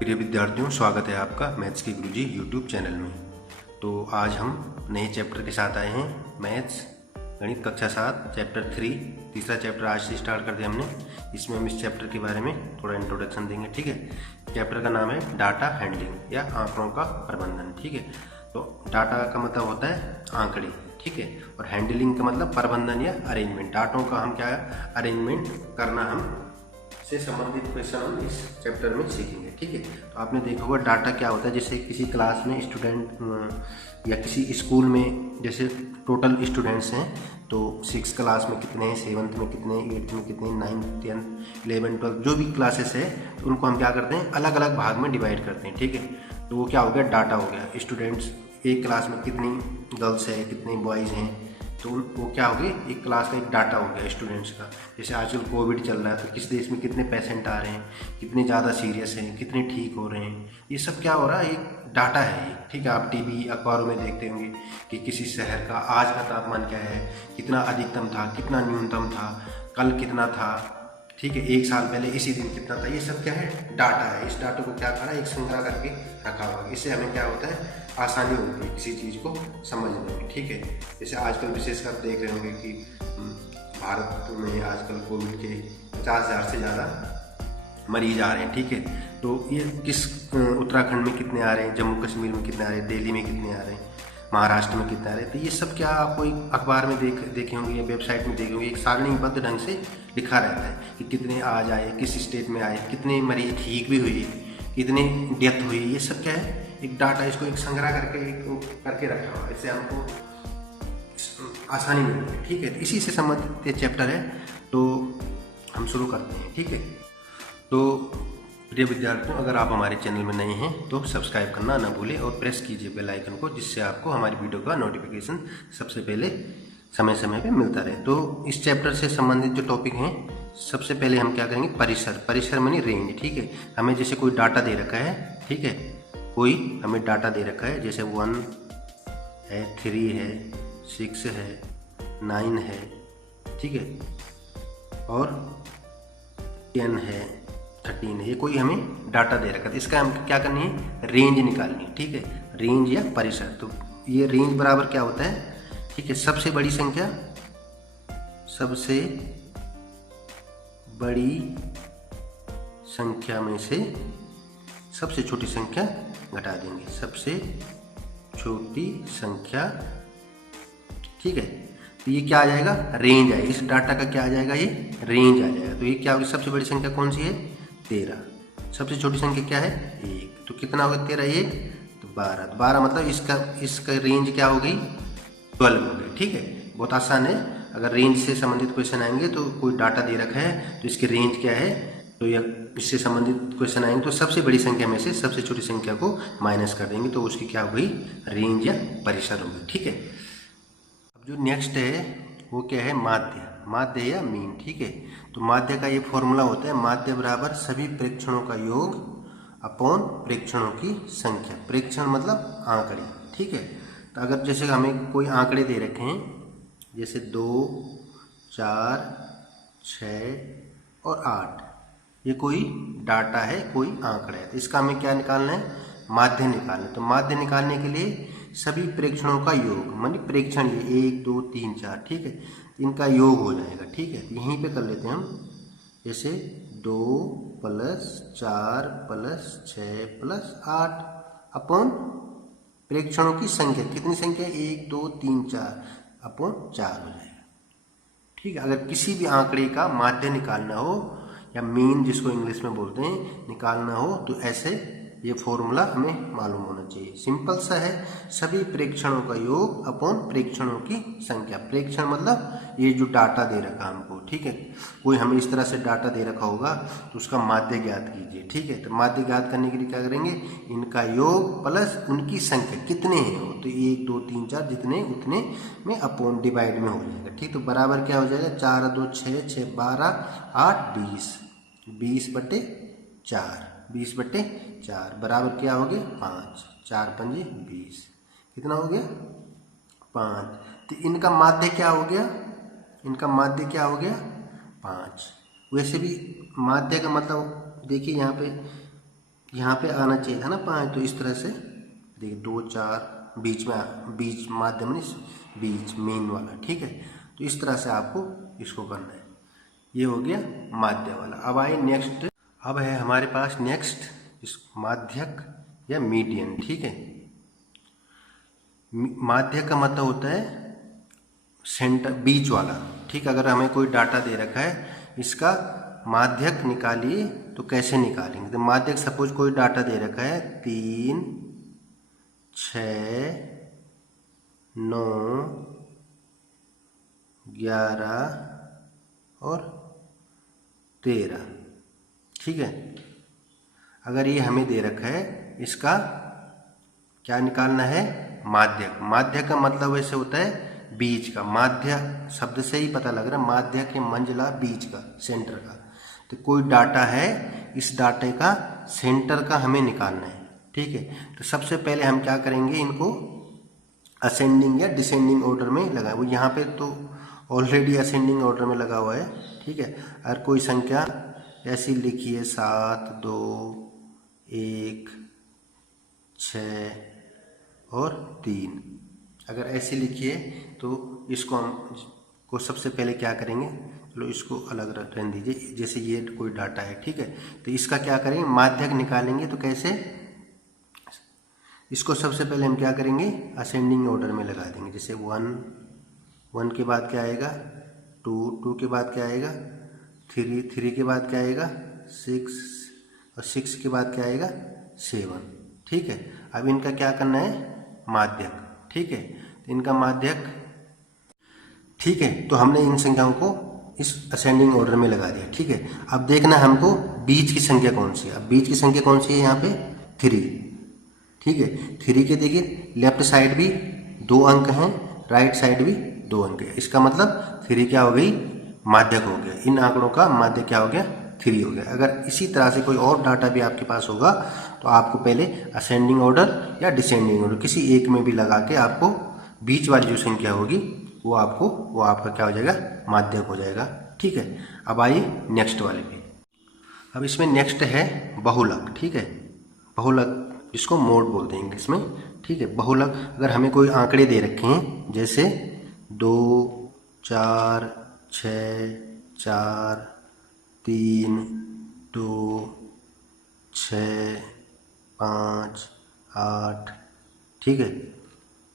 प्रिय विद्यार्थियों, स्वागत है आपका मैथ्स के गुरुजी यूट्यूब चैनल में। तो आज हम नए चैप्टर के साथ आए हैं। मैथ्स गणित कक्षा 7 चैप्टर 3 तीसरा चैप्टर आज से स्टार्ट कर दिया हमने। इसमें हम इस चैप्टर के बारे में थोड़ा इंट्रोडक्शन देंगे। ठीक है, चैप्टर का नाम है डाटा हैंडलिंग या आंकड़ों का प्रबंधन। ठीक है, तो डाटा का मतलब होता है आंकड़े, ठीक है, और हैंडलिंग का मतलब प्रबंधन या अरेंजमेंट। डाटों का हम क्या अरेंजमेंट करना हम से संबंधित क्वेश्चन हम इस चैप्टर में सीखेंगे। ठीक है, तो आपने देखा होगा डाटा क्या होता है। जैसे किसी क्लास में स्टूडेंट या किसी स्कूल में जैसे टोटल स्टूडेंट्स हैं तो 6 क्लास में कितने हैं, 7th में कितने, 8th में कितने, 9th 10th 11 12 जो भी क्लासेस है तो उनको हम क्या करते हैं अलग अलग भाग में डिवाइड करते हैं। ठीक है, तो वो क्या हो गया डाटा हो गया। स्टूडेंट्स एक क्लास में कितनी गर्ल्स है, कितने बॉयज़ हैं, तो वो क्या हो गया एक क्लास का एक डाटा हो गया स्टूडेंट्स का। जैसे आजकल कोविड चल रहा है तो किस देश में कितने पेशेंट आ रहे हैं, कितने ज़्यादा सीरियस हैं, कितने ठीक हो रहे हैं, ये सब क्या हो रहा है एक डाटा है ये। ठीक है, आप टीवी अखबारों में देखते होंगे कि किसी शहर का आज का तापमान क्या है, कितना अधिकतम था, कितना न्यूनतम था, कल कितना था, ठीक है, एक साल पहले इसी दिन कितना था। ये सब क्या है डाटा है। इस डाटा को क्या करा एक संग्रह करके रखा हुआ है। इससे हमें क्या होता है आसानी होती है किसी चीज़ को समझने में। ठीक है, जैसे आजकल विशेषकर देख रहे होंगे कि भारत में आजकल कोविड के 50,000 से ज़्यादा मरीज आ रहे हैं। ठीक है, तो ये किस उत्तराखंड में कितने आ रहे हैं, जम्मू कश्मीर में कितने आ रहे हैं, दिल्ली में कितने आ रहे हैं, महाराष्ट्र में कितना है। तो ये सब क्या आपको एक अखबार में देखे होंगे या वेबसाइट में देखे होंगे, एक सारणीबद्ध ढंग से लिखा रहता है कि कितने आज आए, किस स्टेट में आए, कितने मरीज ठीक भी हुए, कितने डेथ हुई। ये सब क्या है एक डाटा, इसको एक संग्रह करके रखा हुआ है। इससे हमको आसानी मिलती है। ठीक है, तो इसी से संबंधित ये चैप्टर है, तो हम शुरू करते हैं। ठीक है, तो प्रिय विद्यार्थियों, अगर आप हमारे चैनल में नए हैं तो सब्सक्राइब करना ना भूलें और प्रेस कीजिए बेल आइकन को, जिससे आपको हमारी वीडियो का नोटिफिकेशन सबसे पहले समय समय पे मिलता रहे। तो इस चैप्टर से संबंधित जो टॉपिक हैं, सबसे पहले हम क्या करेंगे परिसर। परिसर मानी रेंज। ठीक है, हमें जैसे कोई डाटा दे रखा है, ठीक है, कोई हमें डाटा दे रखा है, जैसे 1 है, 3 है, 6 है, 9 है, ठीक है, और 10 है, 13 है, ये कोई हमें डाटा दे रखा है। इसका हम क्या करनी है रेंज निकालनी है। ठीक है, रेंज या परिसर। तो ये रेंज बराबर क्या होता है, ठीक है, सबसे बड़ी संख्या सबसे बड़ी संख्या में से सबसे छोटी संख्या घटा देंगे, सबसे छोटी संख्या। ठीक है, तो ये क्या आ जाएगा रेंज आएगा। इस डाटा का क्या आ जाएगा ये रेंज आ जाएगा। तो ये क्या होगी सबसे बड़ी संख्या कौन सी है 13, सबसे छोटी संख्या क्या है 1, तो कितना होगा 13 1 तो 12, तो 12 मतलब इसका रेंज क्या हो गई 12 हो गई। ठीक है, बहुत आसान है। अगर रेंज से संबंधित क्वेश्चन आएंगे तो कोई डाटा दे रखा है तो इसकी रेंज क्या है, तो यह इससे संबंधित क्वेश्चन आएंगे तो सबसे बड़ी संख्या में से सबसे छोटी संख्या को माइनस कर देंगे, तो उसकी क्या हो गई रेंज या परिसर होगी। ठीक है, अब जो नेक्स्ट है वो क्या है माध्य। माध्य या मीन। ठीक है, तो माध्य का ये फॉर्मूला होता है माध्य बराबर सभी प्रेक्षणों का योग अपॉन प्रेक्षणों की संख्या। प्रेक्षण मतलब आंकड़े। ठीक है, तो अगर जैसे हमें कोई आंकड़े दे रखे हैं जैसे 2 4 6 और 8, ये कोई डाटा है, कोई आंकड़ा है, तो इसका हमें क्या निकालना है माध्य निकालना है। तो माध्य निकालने के लिए सभी प्रेक्षणों का योग मानी प्रेक्षण ये 1 2 3 4, ठीक है, इनका योग हो जाएगा। ठीक है, यहीं पे कर लेते हैं हम, जैसे 2 + 4 + 6 + 8 अपॉन प्रेक्षणों की संख्या। कितनी संख्या 1 2 3 4 अपॉन 4 हो जाएगा। ठीक है, अगर किसी भी आंकड़े का माध्य निकालना हो या मीन जिसको इंग्लिश में बोलते हैं निकालना हो तो ऐसे ये फॉर्मूला हमें मालूम होना चाहिए। सिंपल सा है, सभी प्रेक्षणों का योग अपॉन प्रेक्षणों की संख्या। प्रेक्षण मतलब ये जो डाटा दे रखा हमको, ठीक है, कोई हमें इस तरह से डाटा दे रखा होगा तो उसका माध्य ज्ञात कीजिए। ठीक है, तो माध्य ज्ञात करने के लिए क्या करेंगे इनका योग प्लस उनकी संख्या कितने हैं वो, तो 1 2 3 4 जितने उतने में अपॉन डिवाइड में हो जाएगा। ठीक, तो बराबर क्या हो जाएगा 4 2 6 6 12 8 20 20/4 20/4 बराबर क्या हो गया 5, 4 पंजे 20, कितना हो गया 5। तो इनका माध्य क्या हो गया, इनका माध्य क्या हो गया 5। वैसे भी माध्य का मतलब देखिए यहाँ पे यहाँ पे आना चाहिए था ना 5, तो इस तरह से देखिए 2 4 बीच में, बीच माध्य में बीच मेन वाला, ठीक है। तो इस तरह से आपको इसको करना है। ये हो गया माध्य वाला। अब आइए नेक्स्ट, अब है हमारे पास नेक्स्ट इस माध्यक या मीडियन, ठीक है। माध्यक का मतलब होता है सेंटर, बीच वाला, ठीक। अगर हमें कोई डाटा दे रखा है, इसका माध्यक निकालिए, तो कैसे निकालेंगे? तो माध्यक सपोज कोई डाटा दे रखा है 3 6 9 11 और 13, ठीक है। अगर ये हमें दे रखा है, इसका क्या निकालना है? माध्यक। माध्यक का मतलब वैसे होता है बीच का। माध्य शब्द से ही पता लग रहा है, माध्य के मंझला, बीच का, सेंटर का। तो कोई डाटा है, इस डाटे का सेंटर का हमें निकालना है, ठीक है। तो सबसे पहले हम क्या करेंगे, इनको असेंडिंग या डिसेंडिंग ऑर्डर में लगाए। वो यहाँ पे तो ऑलरेडी असेंडिंग ऑर्डर में लगा हुआ है, ठीक है। अगर कोई संख्या ऐसी लिखी है 7 2 1 6 और 3, अगर ऐसी लिखी है तो इसको हम को सबसे पहले क्या करेंगे, चलो इसको अलग रहने दीजिए। जैसे ये कोई डाटा है, ठीक है, तो इसका क्या करेंगे, माध्यक निकालेंगे। तो कैसे? इसको सबसे पहले हम क्या करेंगे, असेंडिंग ऑर्डर में लगा देंगे। जैसे 1 के बाद क्या आएगा, 2 के बाद क्या आएगा, 3 के बाद क्या आएगा, 6 और 6 के बाद क्या आएगा, 7, ठीक है। अब इनका क्या करना है, माध्यक, ठीक है। तो इनका माध्यक, ठीक है। तो हमने इन संख्याओं को इस असेंडिंग ऑर्डर में लगा दिया, ठीक है। अब देखना है हमको बीच की संख्या कौन सी है। अब बीच की संख्या कौन सी है, यहाँ पे 3, ठीक है। 3 के देखिए लेफ्ट साइड भी 2 अंक हैं, राइट साइड भी 2 अंक है। इसका मतलब 3 क्या हो गई, माध्यक हो गया। इन आंकड़ों का माध्यक क्या हो गया, 3 हो गया। अगर इसी तरह से कोई और डाटा भी आपके पास होगा, तो आपको पहले असेंडिंग ऑर्डर या डिसेंडिंग ऑर्डर किसी एक में भी लगा के आपको बीच वाली जो संख्या होगी वो आपका क्या हो जाएगा, माध्यक हो जाएगा, ठीक है। अब आइए नेक्स्ट वाले पे। अब इसमें नेक्स्ट है बहुलक, ठीक है। बहुलक जिसको मोड बोलते हैं इंग्लिश में, ठीक है। बहुलक, अगर हमें कोई आंकड़े दे रखे हैं, जैसे 2 4 6 4 3 2 6 5 8, ठीक है,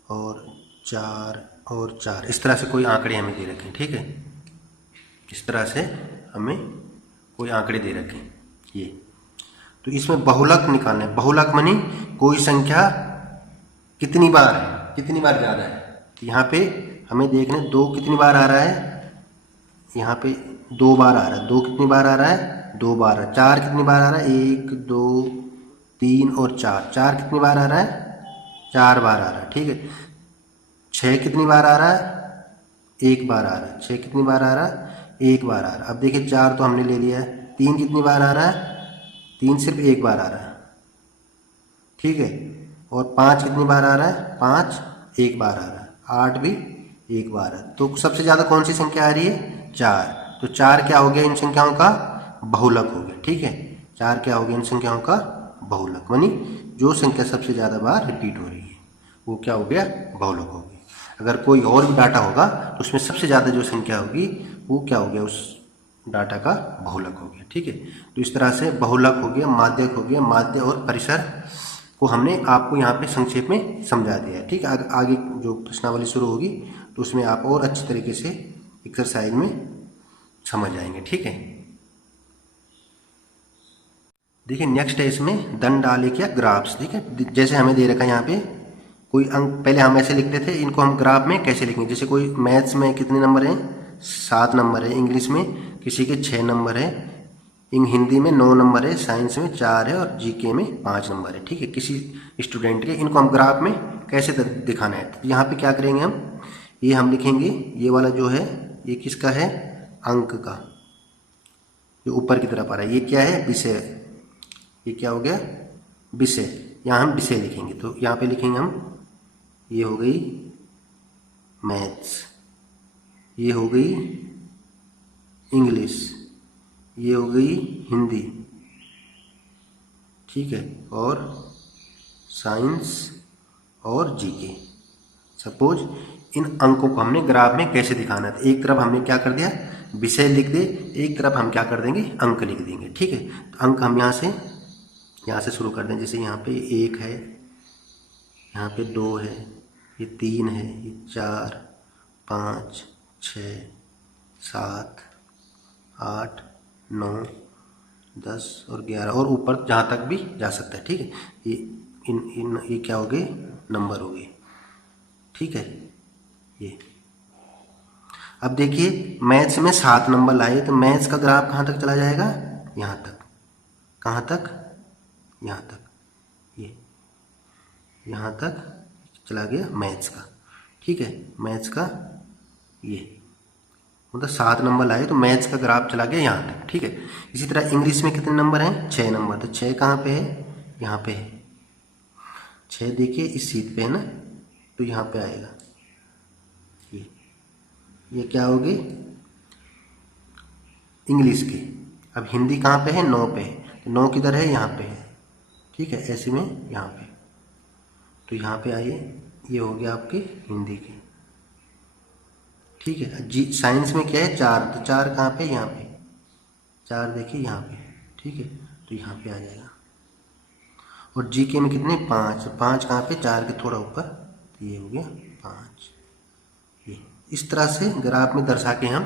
और 4 और 4, इस तरह से कोई आंकड़े हमें दे रखे हैं, ठीक है। इस तरह से हमें कोई आंकड़े दे रखे हैं ये। तो इसमें बहुलक निकालना है। बहुलक मानी कोई संख्या कितनी बार है, कितनी बार ज़्यादा है। तो यहाँ पे हमें देखना 2 कितनी बार आ रहा है, यहाँ पे 2 बार आ रहा है। 2 कितनी बार आ रहा है, 2 बार है। 4 कितनी बार आ रहा है, 1 2 3 और 4, 4 कितनी बार आ रहा है, 4 बार आ रहा है, ठीक है। 6 कितनी बार आ रहा है, 1 बार आ रहा है। 6 कितनी बार आ रहा है, 1 बार आ रहा है। अब देखिए 4 तो हमने ले लिया है। 3 कितनी बार आ रहा है, 3 सिर्फ 1 बार आ रहा है, ठीक है। और 5 कितनी बार आ रहा है, 5 1 बार आ रहा है। 8 भी 1 बार है। तो सबसे ज़्यादा कौन सी संख्या आ रही है, 4। तो 4 क्या हो गया, इन संख्याओं का बहुलक हो गया, ठीक है। 4 क्या हो गया, इन संख्याओं का बहुलक, मानी जो संख्या सबसे ज़्यादा बार रिपीट हो रही है वो क्या हो गया, बहुलक हो गया। अगर कोई और भी डाटा होगा तो उसमें सबसे ज़्यादा जो संख्या होगी वो क्या हो गया, उस डाटा का बहुलक हो गया, ठीक है। तो इस तरह से बहुलक हो गया, माध्यक हो गया। माध्य और परिसर को हमने आपको यहाँ पे संक्षेप में समझा दिया है, ठीक है। आगे जो प्रश्नावली शुरू होगी तो उसमें आप और अच्छी तरीके से एक्सरसाइज में समझ आएंगे, ठीक है। देखिए नेक्स्ट है इसमें दंड आलेख या ग्राफ्स, ठीक है। जैसे हमें दे रखा है यहाँ पे कोई अंक, पहले हम ऐसे लिखते थे, इनको हम ग्राफ में कैसे लिखेंगे। जैसे कोई मैथ्स में कितने नंबर हैं, 7 नंबर है। इंग्लिश में किसी के 6 नंबर है। हिंदी में 9 नंबर है। साइंस में 4 है और जीके में 5 नंबर है, ठीक है। किसी स्टूडेंट के इनको हम ग्राफ में कैसे दिखाना है, तो यहाँ पे क्या करेंगे हम, ये हम लिखेंगे, ये वाला जो है ये किसका है, अंक का, जो ऊपर की तरफ आ रहा है। ये क्या है, विषय। ये क्या हो गया, विषय। यहाँ हम विषय लिखेंगे, तो यहाँ पे लिखेंगे हम, ये हो गई मैथ्स, ये हो गई इंग्लिश, ये हो गई हिंदी, ठीक है, और साइंस और जीके। सपोज इन अंकों को हमने ग्राफ में कैसे दिखाना है, एक तरफ हमने क्या कर दिया, विषय लिख दे, एक तरफ हम क्या कर देंगे, अंक लिख देंगे। ठीक है, तो अंक हम यहाँ से शुरू कर दें। जैसे यहाँ पे 1 है, यहाँ पे 2 है, ये 3 है, ये 4, 5, 6, 7, 8, 9, 10 और 11 और ऊपर जहाँ तक भी जा सकता है। ठीक है, ये क्या हो गए, नंबर हो गए। ठीक है, ये अब देखिए मैथ्स में 7 नंबर लाए, तो मैथ्स का ग्राफ कहाँ तक चला जाएगा, यहाँ तक। कहाँ तक, यहाँ तक, ये यहाँ तक चला गया मैथ्स का। ठीक है, मैथ्स का ये मतलब 7 नंबर लाए तो मैथ्स का ग्राफ चला गया यहाँ तक। ठीक है, इसी तरह इंग्लिश में कितने नंबर हैं, 6 नंबर, तो 6 कहाँ पे है, यहाँ पे है। 6 देखिए इस सीट पे है ना, तो यहाँ पे आएगा। ये क्या होगी, इंग्लिश की। अब हिंदी कहाँ पे है, 9 पे है, तो 9 किधर है, यहाँ पे है। ठीक है, ऐसे में यहाँ पे, तो यहाँ पे आइए, ये हो गया आपकी हिंदी की। ठीक है, जी साइंस में क्या है, 4, तो 4 कहाँ पे, यहाँ पे, 4 देखिए यहाँ पे। ठीक है, तो यहाँ पे आ जाएगा। और जीके में कितने, 5, 5 कहाँ पे, 4 के थोड़ा ऊपर, तो ये हो गया 5। ये इस तरह से ग्राफ में दर्शा के हम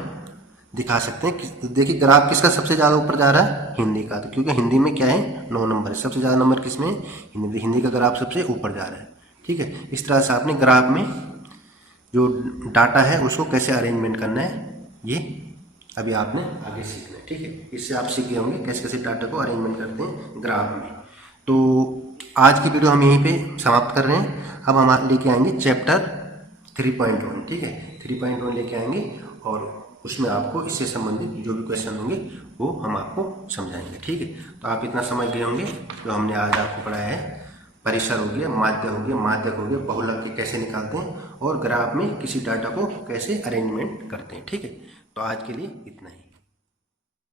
दिखा सकते हैं कि देखिए ग्राफ किसका सबसे ज़्यादा ऊपर जा रहा है, हिंदी का। तो क्योंकि हिंदी में क्या है, 9 नंबर है, सबसे ज़्यादा नंबर किसमें, हिंदी का ग्राफ सबसे ऊपर जा रहा है। ठीक है, इस तरह से आपने ग्राफ में जो डाटा है उसको कैसे अरेंजमेंट करना है, ये अभी आपने आगे सीखना है। ठीक है, इससे आप सीख गए होंगे कैसे कैसे डाटा को अरेंजमेंट करते हैं ग्राफ में। तो आज की वीडियो हम यहीं पे समाप्त कर रहे हैं। अब हम लेके आएंगे चैप्टर 3.1। ठीक है, 3.1 लेके आएंगे और उसमें आपको इससे संबंधित जो भी क्वेश्चन होंगे वो हम आपको समझाएंगे। ठीक है, तो आप इतना समझ गए होंगे जो हमने आज आपको पढ़ाया है। परिसर हो गया, माध्य हो गया, माध्यक हो गया, बहुलक के कैसे निकालते हैं और ग्राफ में किसी डाटा को कैसे अरेंजमेंट करते हैं। ठीक है, तो आज के लिए इतना ही।